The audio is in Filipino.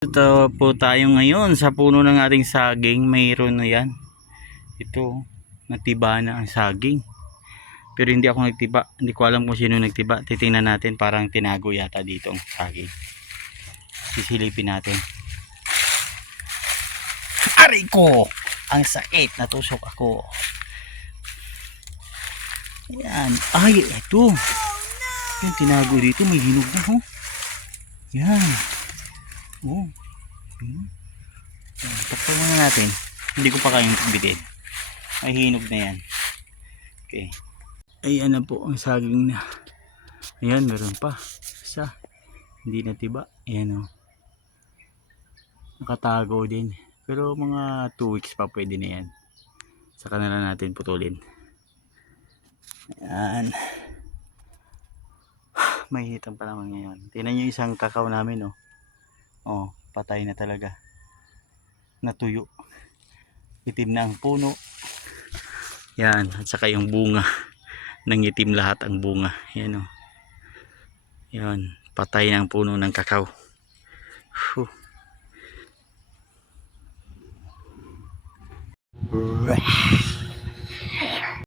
Ito po tayo ngayon sa puno ng ating saging. Mayroon na yan. Ito, natiba na ang saging. Pero hindi ako nagtiba. Hindi ko alam kung sino nagtiba. Titingnan natin, parang tinago yata dito ang saging. Sisilipin natin. Aray ko! Ang sakit, natusok ako. Yan. Ay, ito. Yung tinago dito, may hinog na, oh. Yan. Oh. Takpan muna natin. Hindi ko pa kayang bitin. May hinog na yan. Okay. Ayan na po ang saging na. Ayan, meron pa. Isa. Hindi natiba. Ayan, oh. Nakatago din. Pero mga 2 weeks pa pwede na yan. Saka na lang natin putulin. Ayan. May hitang pa naman ngayon. Tingnan nyo isang kakao namin, oh. Oh, patay na talaga. Natuyo. Itim na ang puno. Yan, at saka yung bunga. Nangitim lahat ang bunga. Yan, oh. Yan, patay na ang puno ng kakao. Whew.